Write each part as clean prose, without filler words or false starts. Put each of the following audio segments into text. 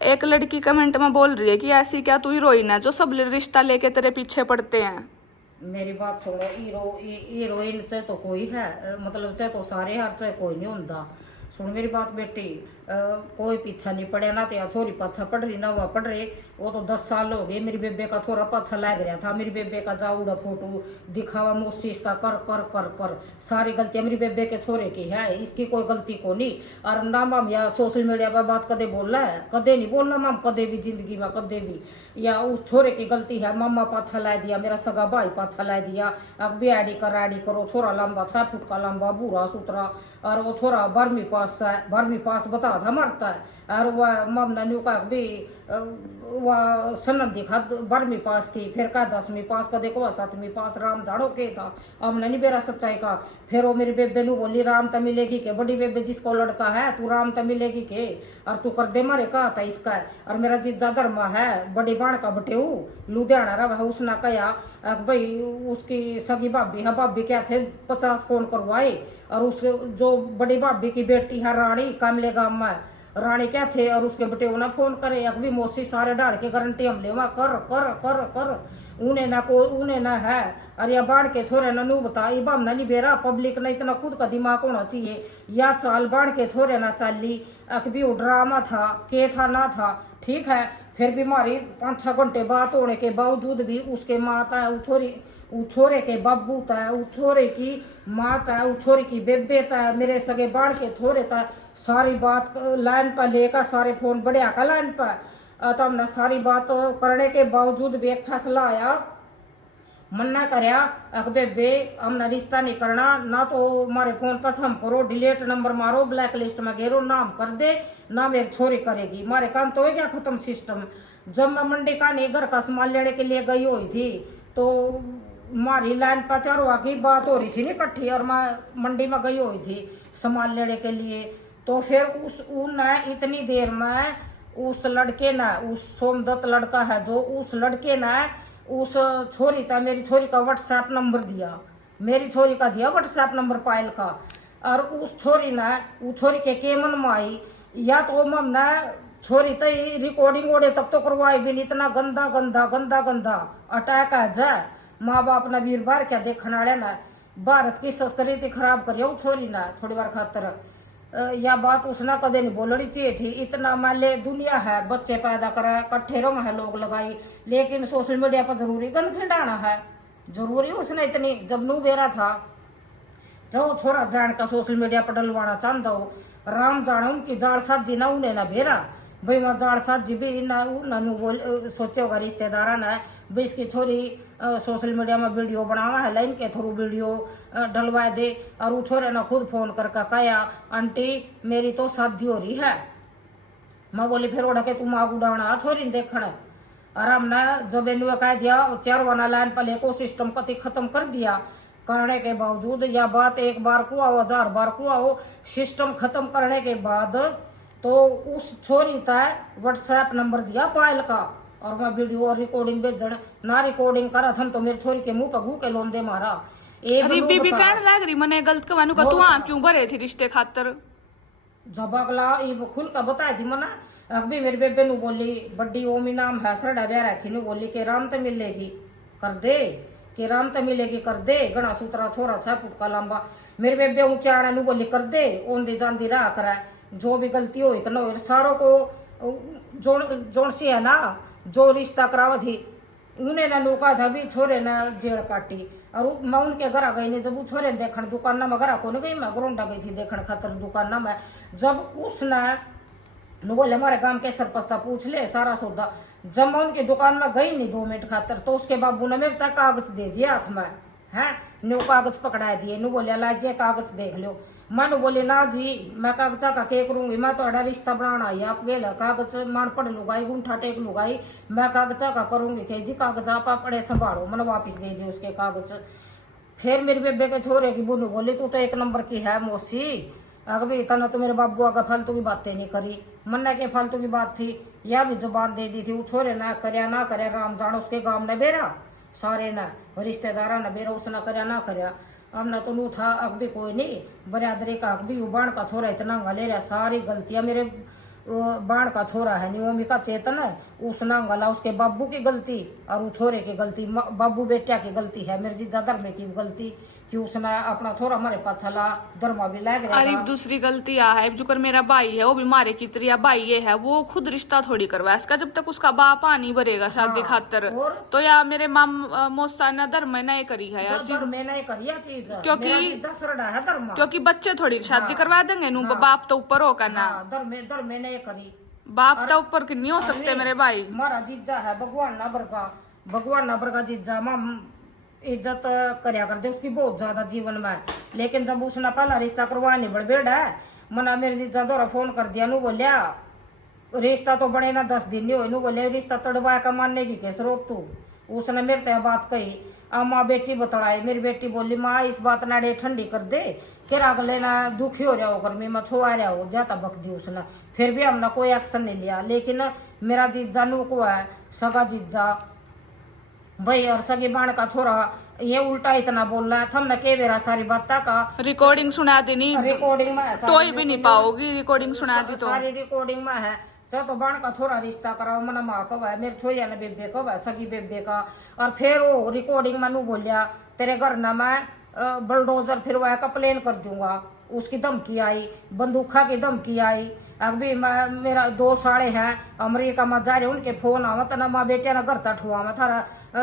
एक लड़की कमेंट में बोल रही है कि ऐसी क्या तू हीरोइन है जो सब रिश्ता लेके तेरे पीछे पड़ते हैं। मेरी बात सुनो, हीरोइन चाहे तो कोई है, मतलब चाहे तो सारे हर चाहे कोई नहीं होता। सुन मेरी बात बेटी, कोई पीछा नहीं पड़े ना, तो छोरी पाछा पड़ रही ना वह पड़ रही। वो तो 10 साल हो गए, मेरी बेबे का छोरा पाछा लग रहा था। मेरी बेबे का जाऊड़ा फोटो दिखावा मुझसे इसका कर कर कर कर सारी गलतियां मेरी बेबे के छोरे की है, इसकी कोई गलती को नहीं। और ना माम या सोशल मीडिया पर बात कदे बोलना है, कदे नहीं बोलना माम, कदे भी जिंदगी में कदे भी। या उस छोरे की गलती है, मामा पाछा ला दिया, मेरा सगा भाई पाछा ला दिया। अब भी आड़ी करो, छोरा लंबा 6 फुट का लंबा बूढ़ा सुतरा, और वो छोरा 12वीं पास है, 12वीं पास बता था मरता है। और वह ममना न्यू का भी वह सनद दिखा 12वीं पास की, फिर का 10वीं पास का देखो 7वीं पास, राम जाड़ो के था। अब नहीं बेरा सच्चाई का। फिर वो मेरी बेबे नु बोली राम तो मिलेगी के, बड़ी बेबे जिसको लड़का है तू राम तो मिलेगी के, और तू कर दे मारे कहा था इसका है। और मेरा जीजा धर्मा है बड़ी बाण का बटेऊ लुधियाना रहा है, उसने कहा भाई उसकी सगी भाभी है, भाभी क्या थे 50 फोन करवाए। और उसके जो बड़ी भाभी की बेटी है रानी कामले गांव में, रानी क्या थे, और उसके बेटे ना फोन करे अभी मौसी सारे डाल के गारंटी हम ले कर कर कर कर उन्हें ना को उन्हें ना है। और या बाढ़ के छोरे ना नू बता ये बाम ना नहीं बेरा पब्लिक ना इतना खुद का दिमाग होना चाहिए। या चाल बाढ़ के छोरे ना चाली अकबी ड्रामा था के था ना था ठीक है। फिर भी हमारी 5-6 घंटे बात होने के बावजूद भी उसके माता उ छोरे के बाबू था, उ छोरे की माँ था, उ छोरे की बेबे था, मेरे सगे बाढ़ के छोरे था, सारी बात लाइन पर लेकर सारे फोन बढ़िया का लाइन पर। तो हमने सारी बात करने के बावजूद भी एक फैसला आया, मना करया अक बेबे हमने रिश्ता नहीं करना ना, तो हमारे फोन पर थम करो, डिलीट नंबर मारो, ब्लैक लिस्ट में घेरो, नाम कर दे ना मेरी छोरी करेगी। हमारे काम तो हो गया खत्म सिस्टम। जब मैं मंडी का नहीं घर का सामान लेने के लिए गई हुई थी, तो हमारी लाइन पर चरवा की बात हो रही थी नहीं इकट्ठी, और मैं मंडी में गई हुई थी सामान लेने के लिए। तो फिर उन इतनी देर में उस लड़के ने, उस सोमदत्त लड़का है जो, उस लड़के ने उस छोरी का, मेरी छोरी का व्हाट्सएप नंबर दिया, मेरी छोरी का दिया व्हाट्सएप नंबर पायल का। और उस छोरी ने उस छोरी के मन में आई, या तो हमने छोरी तो रिकॉर्डिंग ओढ़े तब तो करवाई भी नहीं, इतना गंदा गंदा गंदा गंदा अटैक है जाए। माँ बाप ने वीर बार क्या देखने वाले ना, भारत की संस्कृति खराब करियो छोरी ना थोड़ी बार खातर। या बात उसने कदे नहीं बोलनी चाहिए थी। इतना मान ले दुनिया है, बच्चे पैदा करे कट्ठे रंग है लोग लगाई, लेकिन सोशल मीडिया पर जरूरी गन खिंडाना है, जरूरी उसने इतनी। जब नू बेरा था जब छोरा जान का सोशल मीडिया पर डलवाना चाहता हो, राम जाने उनकी जाड़ साजी ना उन्हें ना बेरा भाई, वहाँ जाड़ साजी भी ना बोल सोचे होगा रिश्तेदारा ने भाई इसकी छोरी सोशल मीडिया में वीडियो बनावा है, लाइन के थ्रू वीडियो डलवा दे। और वो छोरे ने खुद फोन करके कहा आंटी मेरी तो शादी हो रही है। मैं बोली फिर उड़ा के तुम आग उड़ाना छोरी देखने। और हमने जब इन्होंने कह दिया 4 वाला लाइन पर लेको सिस्टम कति खत्म कर दिया, करने के बावजूद या बात एक बार को आओ 1000 बार को आओ, सिस्टम खत्म करने के बाद तो उस छोरी का व्हाट्सएप नंबर दिया पायल का, और मैं वीडियो और रिकॉर्डिंग भेजन ना रिकॉर्डिंग करा था तो मेरी छोरी के मुंह पर घू के लोन दे मारा। अरे बीबी कहने लग रही मने गलत कवानु का तू आ क्यों भरे थी रिश्ते खातर। जब अगला ये खुल का बताया थी मना। अभी मेरी बेबे नु बोली बड्डी ओमी नाम है सर डबिया रखी नु बोली के राम तो मिलेगी कर दे, के राम तो मिलेगी कर दे, गणा सूत्रा छोरा 6 फुट का लंबा। मेरी बेबे ऊंचा आने नु बोली कर दे, ओंदी जांदी रहा करे, जो भी गलती हो ना हो सारों को जोड़ सी है ना, जो रिश्ता करावा थी उन्हें ना लूका था भी छोरे ने जेड़ काटी। और मैं उनके घर गई नहीं, जब वो छोरे देखने दुकान में घर को नहीं गई, मैं गोंडा गई थी देखने खातर दुकान में। जब उसने बोले हमारे गांव के सरपंच पूछ ले सारा सौदा, जब मैं उनकी दुकान में गई नहीं 2 मिनट खातर, तो उसके बाबू ने मेरे तक कागज दे दिया हाथ में है, नो कागज पकड़ा दिए, नु बोले लाजिए कागज देख लो। मैं बोली ना जी मैं कागजा का के करूंगी, मैं तो रिश्ता बनाना आई आप गेल कागज मान पढ़ लुगाई गुंठा टेक लुगाई, मैं कागजा का करूंगी के जी कागज आप अपने संभालो, मैंने वापिस दे दिए उसके कागज। फिर मेरे बेबे के छोरे की बुनू बोली तू तो 1 नंबर की है मौसी, अभी इतना तो मेरे बाबू आगे फालतू की बातें नहीं करी, मन्ना के फालतू की बात थी, यह भी जबान दे दी थी। वो छोरे ना करया ना करया राम जानो उसके गांव ने बेरा सारे ना रिश्तेदारा ने बेरा, उसने करया ना करया हमने तो नू था। अब भी कोई नहीं बरादरी का, अब भी उबाण का छोरा इतना गले रहा, सारी गलतियां मेरे बाण का छोरा है नियोमी का चेतन है, उस नांगला उसके बाबू की गलती और उस छोरे की गलती, बाबू बेटिया की गलती है, मेरे जीजा धर्मे की गलती कि उसने अपना छोरा हमारे पास चला धर्मा भी लग रहा अरे दूसरी गलती आ है जो कर मेरा भाई है वो भी मारे की तरिया भाई ये है, वो खुद रिश्ता थोड़ी करवा इसका जब तक उसका बाप आ नहीं भरेगा शादी खातर। तो या मेरे माम मौसा ने धर्म नहीं करी है यार धर्म में नहीं करी है चीज, क्योंकि मेरा जीजा सरड़ा है धर्म, क्योंकि बच्चे थोड़ी शादी करवा देंगे नू बाप तो ऊपर होगा ना, धर्म में नहीं करी, बाप तो ऊपर की नहीं हो सकते मेरे भाई। हमारा जीजा है भगवान ना बरका जीजा माम इज्जत करया कर दे उसकी बहुत ज्यादा जीवन में, लेकिन जब उसने पहला रिश्ता करवाने बड़ बेड़ा है मना मेरे जीजा द्वारा फोन कर दिया नू बोलिया रिश्ता तो बने ना 10 दिन नहीं हो, नू बोले रिश्ता तड़वा का मानने की कैसे रोक तू, उसने मेरे ते बात कही। अब माँ बेटी बतड़ाई, मेरी बेटी बोली माँ इस बात नाड़े ठंडी कर दे फिर अगले ना दुखी हो रहा हो गर्मी में छुआ रहा हो जाता बक दी उसने, फिर भी हमने कोई एक्शन नहीं लिया। लेकिन मेरा जीजा नू को है सगा जीजा भाई और सगी बाण का छोरा ये उल्टा इतना बोल रहा है, हमने के बेरा सारी बात का रिकॉर्डिंग सुना दी नहीं, रिकॉर्डिंग में है, तो भी नहीं पाओगी रिकॉर्डिंग सुना दी तो सारी रिकॉर्डिंग में है। चल तो बाण का छोरा रिश्ता कराओ मना माँ कब है मेरे छोरिया ने बेबे कब है सगी बेबे का, और फिर वो रिकॉर्डिंग में नू बोलिया तेरे घर ना मैं बुलडोजर फिर वह कंप्लेन कर दूंगा, उसकी धमकी आई, बंदूखा की धमकी आई। अभी मेरा 2 साड़े हैं अमेरिका में जा रहे उनके फोन आवा तना माँ बेटिया ना घर तट हुआ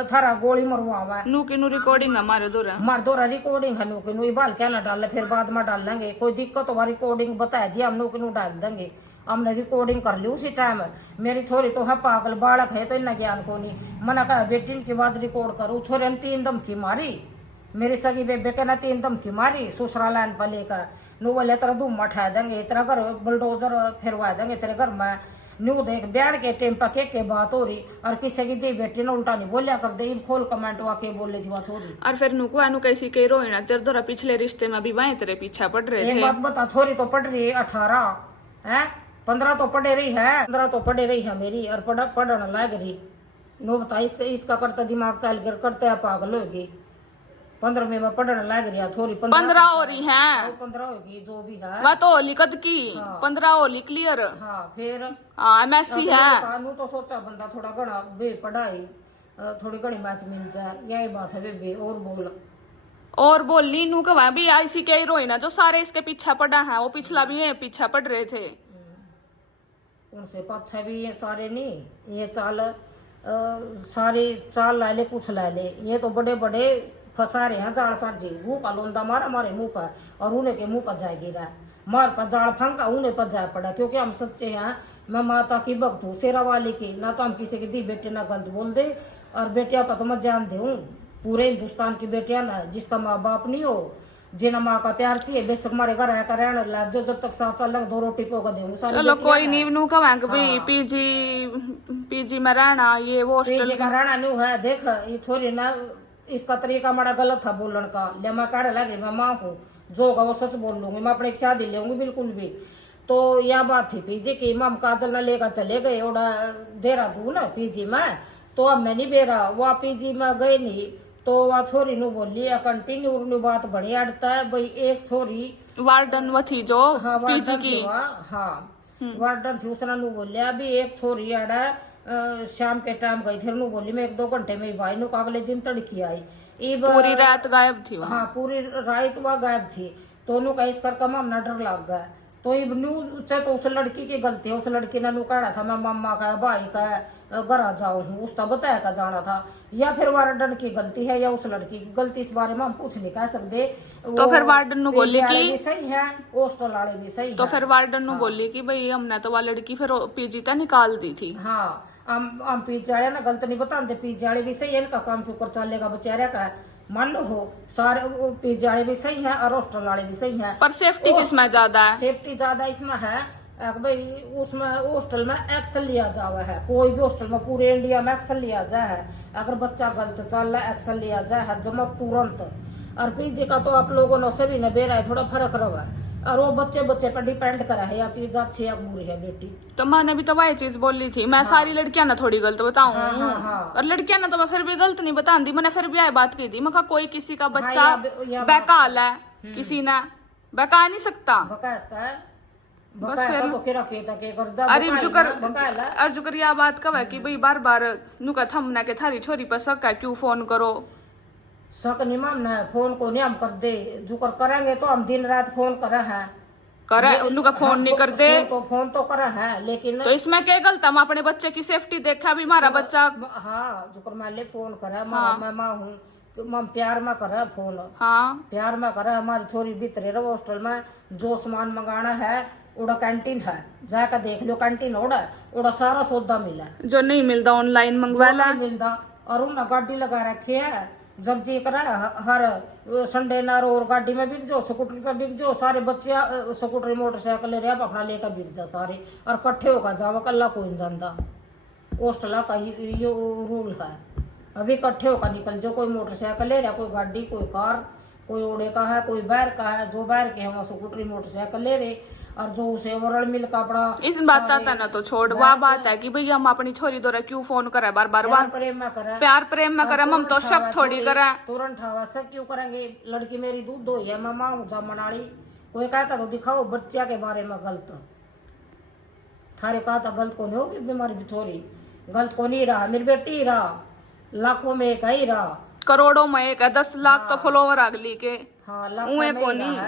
थारा गोली मरवा नू की नू रिकॉर्डिंग हमारे दोरा रिकॉर्डिंग है नू की नू बाल क्या ना डाल फिर बाद में डाल लेंगे, कोई दिक्कत हो रिकॉर्डिंग बता दिया हम नू की नू डाल देंगे। हमने रिकॉर्डिंग कर ली उसी टाइम, मेरी छोरी तो है पागल बालक है तो इतना ज्ञान को नहीं, मना कहा बेटी की आवाज रिकॉर्ड करो, छोरे ने 3 धमकी मारी, मेरी सगी बेबे के ना 3 धमकी मारी ससुरा लाइन पर लेकर, नू बोले तेरा धूम उठा देंगे तेरा घर बुलडोजर फिरवा देंगे तेरे घर में, नू देख ब्याह के टाइम पर के बात हो रही और किसी की दी बेटी ने उल्टा नहीं बोलिया कर दे खोल कमेंट वाके बोले थी बात हो रही। और फिर नुको अनु कैसी कह रो ना तेरे द्वारा पिछले रिश्ते में भी वहीं तेरे पीछे पड़ रहे थे। बात बता छोरी तो पढ़ रही है 18 है 15 तो पढ़े रही है 15 तो पढ़े रही है मेरी और पढ़ने लग रही, नो बता इसका करता दिमाग चल कर करते है पागल होगी, 15 में पढ़ने लग रही है छोरी 15 हो रही है 15 होगी जो भी है वह तो होली कद की 15 होली क्लियर। हाँ फिर एमएससी है नू तो सोचा बंदा थोड़ा घना बे पढ़ाई थोड़ी घनी मैच मिल जाए यही बात है बेबे और बोल ली नू कहा भी ऐसी क्या हीरोइन है जो सारे इसके पीछे पड़ा है, वो पिछला भी ये पीछे पड़ रहे थे उनसे पाछा भी ये सारे नहीं ये चाल सारी चाल ला ले कुछ ला ले, ये तो बड़े बड़े फंसा रहे हैं जाल साझी मुंह का लोंदा मारा हमारे मुंह पर और उन्हें के मुंह पर जाए गिरा मार पर जाल फंका उन्हें पर जाए पड़ा, क्योंकि हम सच्चे हैं मैं माता की भक्त हूँ शेरा वाली की, ना तो हम किसी की दी बेटे ना गलत बोल दे और बेटिया पर तो मैं जान दे हूँ पूरे हिंदुस्तान की बेटिया ना जिसका माँ बाप नहीं हो जिन्हें माँ का प्यार चाहिए बेशक हमारे घर आकर रहने लग जो जब तक 7 साल लग 2 रोटी पोगा दूंगी। चलो कोई नहीं नू कहेंगे भाई पीजी में रहना ये वो पीजी का रहना नहीं है। देख ये छोरी ना इसका तरीका बड़ा गलत था बोलने का, ले मैं काढ़े लग रही मैं माँ हूँ जो होगा वो सच बोल लूंगी, मैं अपने शादी लेंगी बिल्कुल भी। तो यह बात थी पीजी की मम काजल न लेकर चले गए ओड़ा देहरादून पीजी में, तो हमने नहीं बेरा वह पीजी में गए नहीं तो वह छोरी नु बोली कंटिन्यू बात बढ़िया अड़ता है भाई एक छोरी वार्डन वो थी जो पीजी की वार्डन थी उसने नु बोलिया अभी एक छोरी अड़ा शाम के टाइम गई थी नु बोली मैं 1-2 घंटे में भाई नु अगले दिन तड़की आई पूरी रात गायब थी हाँ पूरी रात वह गायब थी तो नु का इस कर कम हमने डर लग गया। तो नू चाहे तो उस लड़की की गलती है, उस लड़की ने नू काढ़ा था मैं मम्मा का भाई का घर आ जाऊँ हूँ उसका बताया का जाना था, या फिर वार्डन की गलती है या उस लड़की की गलती, इस बारे में हम कुछ नहीं कह सकते। तो फिर वार्डन नु बोली कि सही है हॉस्टल वाले भी सही तो फिर वार्डन नु बोली कि भाई हमने तो वह लड़की फिर पीजी तक निकाल दी थी। हाँ हम पीजी वाले ना गलत नहीं बताते, पीजी वाले भी सही है इनका काम क्यों कर चलेगा बेचारे का मान लो हो सारे पीजी वाले भी सही है और हॉस्टल वाले भी सही है, पर सेफ्टी किसमें ज्यादा है? सेफ्टी ज्यादा इसमें है भाई उसमें हॉस्टल में एक्शन लिया जावा है, कोई भी हॉस्टल में पूरे इंडिया में एक्शन लिया जाए है, अगर बच्चा गलत चल रहा है एक्शन लिया जाए है जमा तुरंत। और पीजी का तो आप लोगों ने सभी ने बेरा है थोड़ा फर्क रहा है और वो बच्चे पर डिपेंड करा है या चीज अच्छी या बुरी है बेटी। तो मैंने भी तो वही चीज बोली थी मैं सारी लड़कियां ना थोड़ी गलत बताऊं और लड़कियां ना तो मैं फिर भी गलत नहीं बताती, मैंने फिर भी यह बात की थी मैं कोई किसी का बच्चा बहकाल है किसी ने बहका नहीं सकता बस फिर तो केरा के तक कर दा अरे अर्जुकर यह बात कब है कि भाई बार बार नुका थमना के थारी छोरी पर शक है क्यों फोन करो शक नहीं मानना है, फोन को नहीं हम कर दे जुकर करेंगे तो हम दिन रात फोन करा है करे उनका फोन नहीं करते फोन तो करा है लेकिन तो इसमें क्या गलत हम अपने बच्चे की सेफ्टी देखा भी हमारा बच्चा हाँ जुकर मान ले फोन करा मैं माँ हूँ मम प्यार में करा फोन हाँ प्यार में करा हमारी छोरी भीतरे रहो हॉस्टल में जो सामान मंगाना है उड़ा कैंटीन है जाकर देख लो कैंटीन उड़ा सारा सौदा मिला जो नहीं मिलता ऑनलाइन मंगवा ला मिलता और उन्हें गाड़ी लगा रखी है जब जी करा हर संडे नारो और गाड़ी में बिक जो स्कूटर पे बिक जो सारे बच्चे स्कूटर मोटरसाइकिल ले रहे अपना लेकर बिक जा सारे और कट्ठे होकर जावा कल्ला कोई नहीं जानता हॉस्टल का ये रूल है अभी इकट्ठे होकर निकल जो कोई मोटरसाइकिल ले रहा कोई गाड़ी कोई कार कोई ओढ़े का है कोई बैर का है जो बैर के हम स्कूटरी मोटरसाइकिल ले रहे और जो उसे ओवरऑल मिल का अपना इस बात आता ना तो छोड़ वह बात है कि भाई हम अपनी छोरी दो क्यों फोन करे बार बार प्रेम में करे प्यार प्रेम में करे हम तो शक थोड़ी करे तुरंत हवा सब क्यों करेंगे लड़की मेरी दूध दो है मामा जा मनाड़ी कोई कहता तो दिखाओ बच्चा के बारे में गलत थारे कहा था गलत को नहीं होगी बीमारी छोरी गलत को नहीं रहा मेरी बेटी रहा लाखों में एक ही रहा करोड़ों में एक है 10 लाख तो फॉलोवर अगली के हाँ लाखों में नहीं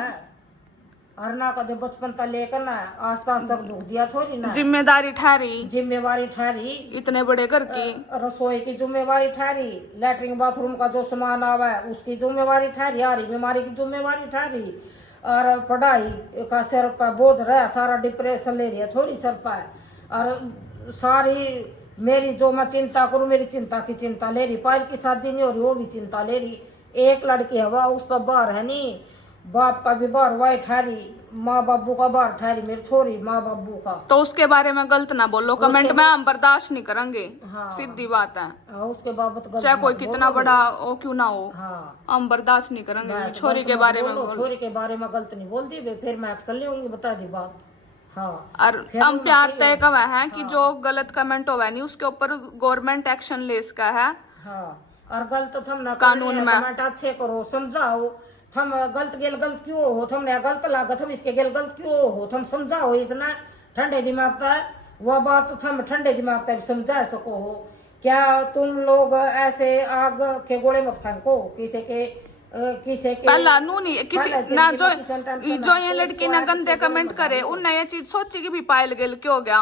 और ना कदे बचपन तक लेकर ना आस्ता तक दुख दिया छोरी ना जिम्मेदारी ठहरी इतने बड़े घर की रसोई की जिम्मेवारी ठहरी लैट्रिन बाथरूम का जो सामान आवा है उसकी जिम्मेवारी ठहरी आ रही बीमारी की जिम्मेवारी ठहरी और पढ़ाई का सर पर बोझ रहा सारा डिप्रेशन ले रही है छोरी सर पर और सारी मेरी जो मैं चिंता करूं मेरी चिंता की चिंता ले रही पायल की शादी नहीं हो रही वो भी चिंता ले रही एक लड़की हवा उस पर बार है नहीं बाप का भी बार वाई ठहरी माँ बाबू का बार ठहरी मेरी छोरी माँ बाबू का तो उसके बारे में गलत ना बोलो कमेंट में हम बर्दाश्त नहीं करेंगे हाँ, सीधी बात है उसके बाबत चाहे कोई कितना बड़ा हो क्यों ना हो हाँ हम बर्दाश्त नहीं करेंगे छोरी के बारे में छोरी के बारे में गलत नहीं बोलती फिर मैं एक्शन लेंगी बता दी बात हाँ और हम प्यार तय कवा है कि जो गलत कमेंट होगा नहीं उसके ऊपर गवर्नमेंट एक्शन ले इसका है हाँ और गलत थम ना कानून में अच्छे करो समझाओ थम गलत गेल गलत क्यों हो थम गलत लागत हम इसके गेल गलत क्यों हो थम समझाओ इसना ठंडे दिमाग तक वह बात थम ठंडे दिमाग तक समझा सको हो क्या तुम लोग ऐसे आग के गोले मत फेंको किसी के पहला नू नहीं किसी ना जो ये लड़की ना गंदे कमेंट करे उनने ये चीज सोची कि भी पायल गेल क्यों गया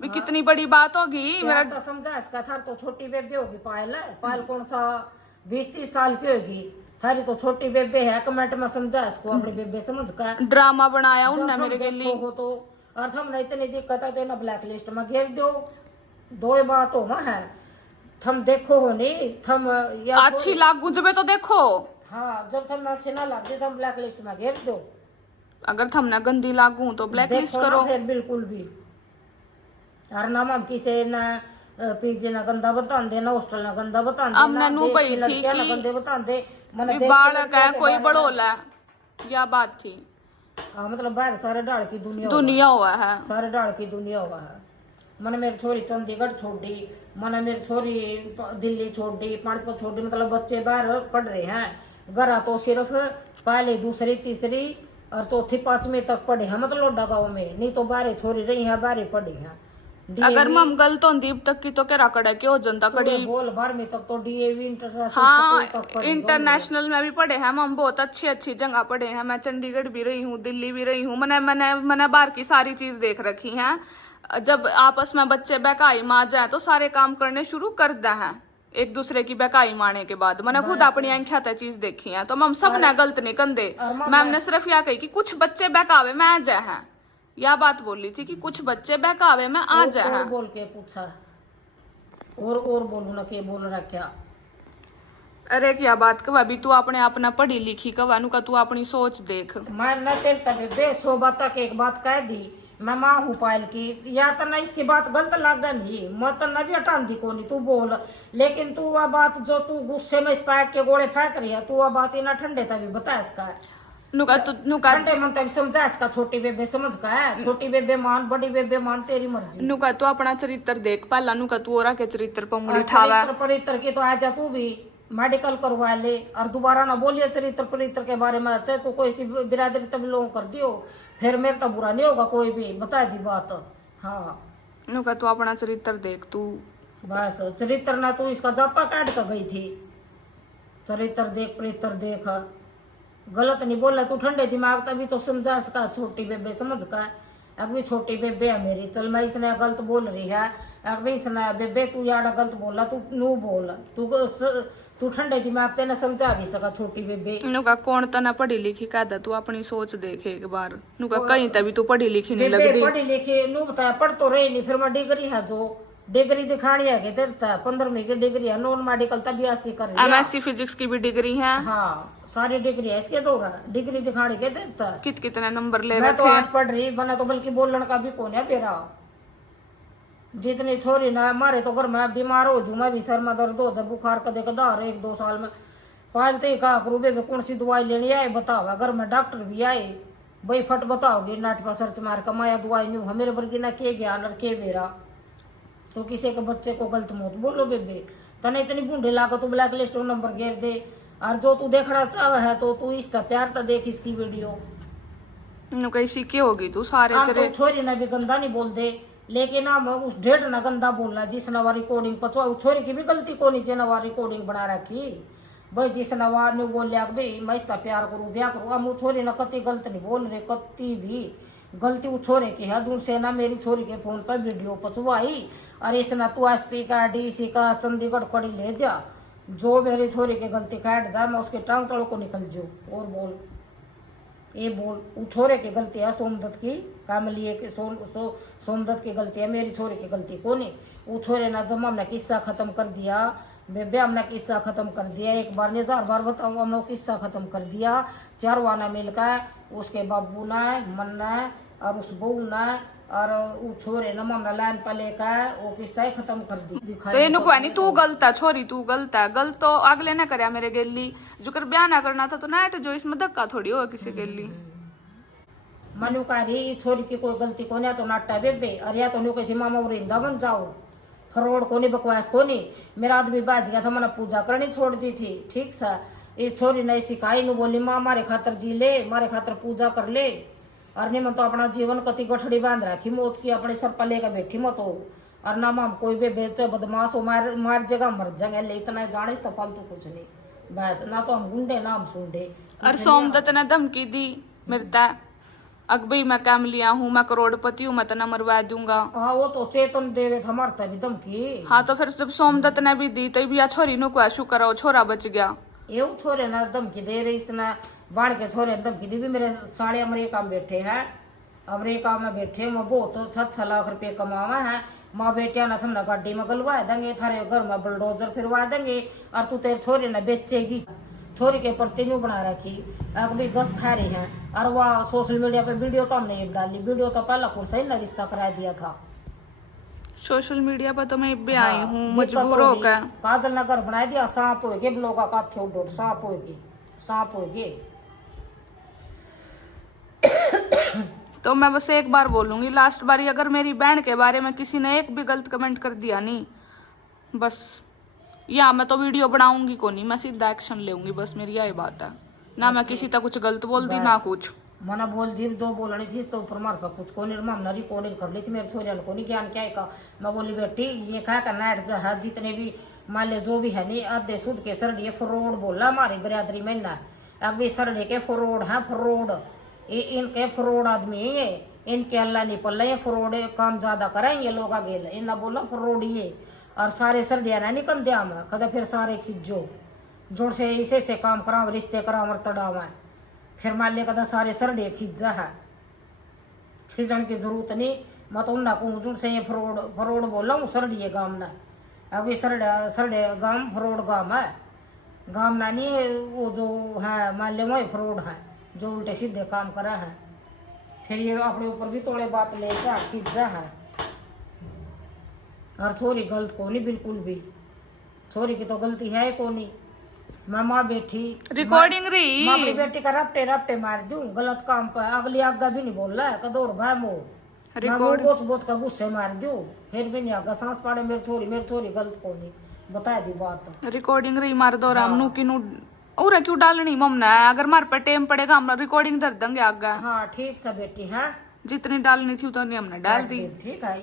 भी कितनी बड़ी बात होगी मेरा तो समझा इसका था तो छोटी बेबी होगी पायल कौन सा 20-30 साल की होगी थारी तो छोटी बेबे है कमेंट में समझा इसको अपनी बेबे समझ का ड्रामा बनाया उनने मेरे के लिए हो तो और थम इतनी दिक्कत है ना ब्लैक लिस्ट में घेर दो दो बात हो है थम देखो हो नहीं थम अच्छी लागू जब तो देखो हाँ जब थम अच्छी ना लगती थम ब्लैक लिस्ट में घेर दो अगर थम ना गंदी लागू तो ब्लैक लिस्ट करो फिर बिल्कुल भी और ना हम किसी ना पीजे ना गंदा बता दे ना हॉस्टल ना गंदा बता दे अब ननू भाई थी कि गंदे बता दे बालक है कोई बड़ोला या बात थी मतलब बाहर सारे डाल की दुनिया हुआ है सारे डाल की दुनिया हुआ है मैंने मेरी छोरी चंडीगढ़ छोड़ दी मैंने मेरी छोरी दिल्ली छोड़ दी पानीपत छोड़ दी मतलब बच्चे बाहर पढ़ रहे हैं घर तो सिर्फ पहले दूसरी तीसरी और चौथी 5वीं तक पढ़े हैं मतलब लोडा गाँव में नहीं तो बाहर छोरी रही है बाहर पढ़ी है अगर मम गलत होती तक की तो क्या कड़ा के हो जनता कड़ी बोल 12वीं तक तो डीएवी इंटरनेशनल हाँ इंटरनेशनल में भी पढ़े हैं हम बहुत अच्छी जगह पढ़े हैं मैं चंडीगढ़ भी रही हूँ दिल्ली भी रही हूँ मैंने बाहर की सारी चीज देख रखी है जब आपस में बच्चे बहकाई मार जाए तो सारे काम करने शुरू कर दे हैं एक दूसरे की बहकाई मारने के बाद मैंने खुद अपनी आंखें तय चीज देखी है तो मम सब ने गलत नहीं कंदे मैम ने सिर्फ यह कही कि कुछ बच्चे बहकावे में आ जाए हैं यह बात बोली थी कि कुछ बच्चे बहकावे में आ जाए हैं बोल के पूछा और बोलू ना के बोल रहा क्या अरे क्या बात कब अभी तू अपने अपना पढ़ी लिखी कवानू का तू अपनी सोच देख मैं न तेरे 100 बात तक एक बात कह दी मैं माँ हूँ पायल की या तो ना इसकी बात गलत लगा नहीं मैं तो न भी हटा दी को नहीं तू बोल लेकिन तू वह बात जो तू गुस्से में स्पाइक के गोले फेंक रही है तू वह बात इना ठंडे तभी बता इसका ठंडे मन तभी समझा इसका छोटी बेबे समझ का है छोटी बेबे मान बड़ी बेबे मान तेरी मर्जी तू अपना चरित्र देख पहला तू और के चरित्र पर मुड़ी ठावा चरित्र की तो आ जा तू भी मेडिकल करवा ले और दोबारा ना बोलिए चरित्र परित्र के बारे में। चाहे तो कोई सी बिरादरी तब लोग कर दियो, फिर मेरे तो बुरा नहीं होगा कोई भी, बता दी बात। हाँ नुका तू अपना चरित्र देख तू। बस चरित्र ना तू इसका जापा काट कर गई थी। चरित्र देख परित्र देख, गलत नहीं बोला तू, ठंडे दिमाग तभी तो समझा सका। छोटी बेबे समझ का, अभी छोटी बेबे है मेरी, चल मैं इसने गलत बोल रही है, अभी इसने बेबे तू यार गलत बोला, तू नू बोल, तू ठंडे दिमाग ते ना समझा भी सका छोटी बेबे। नुका कौन तना पढ़ी लिखी कहता, तू अपनी सोच देख एक बार। नुका कहीं तभी तू पढ़ी लिखी नहीं बेबे लगती। पढ़ी लिखी नू बताया, पढ़ तो रही नहीं, फिर मैं डिग्री है जो डिग्री दिखानी है, 15वीं की डिग्री है, नॉन मेडिकल तभी 80 कर रही है। MSc फिजिक्स की भी डिग्री है। हाँ सारी डिग्री है इसके दौरा, डिग्री दिखाने के देता। कितने नंबर ले मैं रखे तो 8 पढ़ रही, बना तो बल्कि बोलने का भी कौन है मेरा। जितनी छोरी ना मारे तो घर में बीमार हो जू, मैं भी सर में दर्द हो जब बुखार कदे कदार 1-2 साल में पालते ही कहा करूँ बेबे कौन सी दवाई लेनी आए बताओ। घर में डॉक्टर भी आए, भाई फट बताओगे नाट पर सर्च मार कमाया दवाई नहीं है मेरे वर्गी ना के ज्ञान और के मेरा। तो किसी के बच्चे को गलत मत बोलो बेबे, तने इतनी बूढ़े लाकर तू ब्लैक लिस्ट नंबर घेर दे। और जो तू देखना चाह है तो तू इसका प्यार तो देख इसकी वीडियो। कहीं सीखी होगी तू सारे आप तेरे। तो छोरी ना भी गंदा नहीं बोल दे, लेकिन हम उस ढेर ना गंदा बोलना जिस नवा रिकॉर्डिंग पचवा। छोरी की भी गलती को नीचे नवा रिकॉर्डिंग बना रखी भाई, जिस नवा ने बोल लिया भाई मैं इसका प्यार करूँ ब्याह करूँ। हम वो छोरी ना कति गलत नहीं बोल रहे, कति भी गलती वो छोरे की है। जो से ना मेरी छोरी के फोन पर वीडियो पचवाई और इसना तू SP का DC का चंडीगढ़ कड़ी ले जा, जो मेरी छोरी की गलती काट दा मैं उसके टांग तड़ों को निकल जाऊँ। और बोल ये बोल, वो छोरे की गलती है सोमदत्त की, कामलिए की सोमदत्त की गलती है, मेरी छोरी की गलती को नहीं। वो छोरे ना जब हमने किस्सा खत्म कर दिया बेबे, हमने किस्सा खत्म कर दिया, एक बार नहीं 4 बार बताऊँ, हमने किस्सा खत्म कर दिया। 4 वाना मिलकर उसके बाबू ने मन ने और उस बहू ने और वो छोरे न हमने लाइन पर लेकर वो किस्सा ही खत्म कर दी। तो ये नुकवानी तू गलत है छोरी, तू गलत है। गलत तो अगले ने करया मेरे गेली, जो कर ब्याह ना करना था तो नेट जो इसमें धक्का थोड़ी हो किसी गेली। मनु का रही छोरी की कोई गलती को नहीं, तो नाटा बेबे और या तो नु कही थी मामा वृंदा बन जाओ, फरोड़ को नहीं बकवास को नहीं। मेरा आदमी बाज गया था, मैंने पूजा करनी छोड़ दी थी। ठीक सा ये छोरी ने सिखाई नु बोली माँ मारे खातर जी ले, मारे खातर पूजा कर ले। और नहीं मैं तो अपना जीवन कति गठड़ी बांध रखी मौत की अपने सर पर लेकर बैठी मत हो। और ना माम कोई भी बेचे बदमाश हो मार जगह मर जाएंगे, ले इतना जाने तो फालतू कुछ नहीं। बस ना तो हम गुंडे ना हम सुंडे। और सोमदत्त ने धमकी दी मेरे तय, अकबई मैं काम लिया हूँ, मैं करोड़पति हूँ, मैं तना मरवा दूंगा। हाँ वो तो चेतन देवे था मरता भी धमकी। हाँ तो फिर जब सोमदत्त ने भी दी तो भी छोरी नु को शुक्र हो छोरा बच गया। ये छोरे ना धमकी दे रही, इसने बाढ़ के छोरे धमकी दी भी। मेरे साढ़े अमेरिका में बैठे हैं, अमेरिका में बैठे मैं बहुत 6 लाख रुपए कमावा है। माँ बेटिया ना थमना गाड़ी में गलवा देंगे, थारे घर में बुलडोजर फिरवा देंगे और तू तेरे छोरे ना बेचेगी। छोरी के प्रति न्यू बना रखी, अब भी गस खा रही है। और वह सोशल मीडिया पे वीडियो तो हमने डाली, वीडियो तो पहला कुछ ही ना रिश्ता करा दिया था। सोशल मीडिया पर तो मैं भी आई हूँ मजबूर होकर। काजल नगर बना दिया, सांप होगे लोग का काथे सांप होगी, सांप होगे। तो मैं बस एक बार बोलूंगी, लास्ट बारी अगर मेरी बहन के बारे में किसी ने एक भी गलत कमेंट कर दिया नहीं, बस या मैं तो वीडियो बनाऊंगी को नहीं, मैं सीधा एक्शन लेऊंगी। बस मेरी यही बात है, ना मैं किसी तक कुछ गलत बोल दी ना कुछ। मना बोल दी जो बोलनी थी तो ऊपर मार का कुछ को नहीं। हमने रिकॉर्डिंग कर ली थी, मेरे छोरिया को नहीं ज्ञान क्या का। मैं बोली बेटी ये कहा का नाट जहाज जितने भी मान ले जो भी है नहीं आधे सूद के सरडे फरोड बोला हमारी बिरादरी में ना। अब ये सरडे के फरोड है, फरोड ये इनके फरोड आदमी है, इनके अल्लाह नहीं पल्ला ये फरोड काम ज्यादा कराएंगे लोग आगे। इन्ना बोला फरोड ये और सारे सरडिया ना निकल दिया मैं कदा फिर सारे खिजो जोड़ से इसे से काम करा रिश्ते करा और तड़ावा फिर मान लिया कदा सारे सरडे खिजा है। खिजन की जरूरत नहीं, मैं तो उन्ना को जोड़ से ये फरोड बोला हूँ सरडिये गाँव ना। अभी सरडे गाँव फरोड गाँव है, गाँव ना नहीं वो जो है मान लिया वही फरोड है जो उल्टे सीधे काम करा है। फिर ये अपने ऊपर भी थोड़े बात ले जा खिजा है। और छोरी गलत को नहीं बिल्कुल भी, छोरी की तो गलती है को नहीं। मैं माँ बैठी रिकॉर्डिंग रही, मैं अपनी बेटी का रपटे रपटे मार दूं गलत काम पर, अगली आगा भी नहीं बोल रहा है कदौर भाई मो बोच बोच का गुस्से मार दूं फिर भी नहीं आगा सांस पाड़े मेरी छोरी गलत को नहीं। बता दी बात। रिकॉर्डिंग रही मार दो रामनू की नु और क्यों डालनी मम्मा, अगर मार पे टाइम पड़ेगा हम रिकॉर्डिंग कर देंगे आगे। हाँ ठीक से बेटी है, जितनी डालनी थी उतनी हमने डाल दी। ठीक है।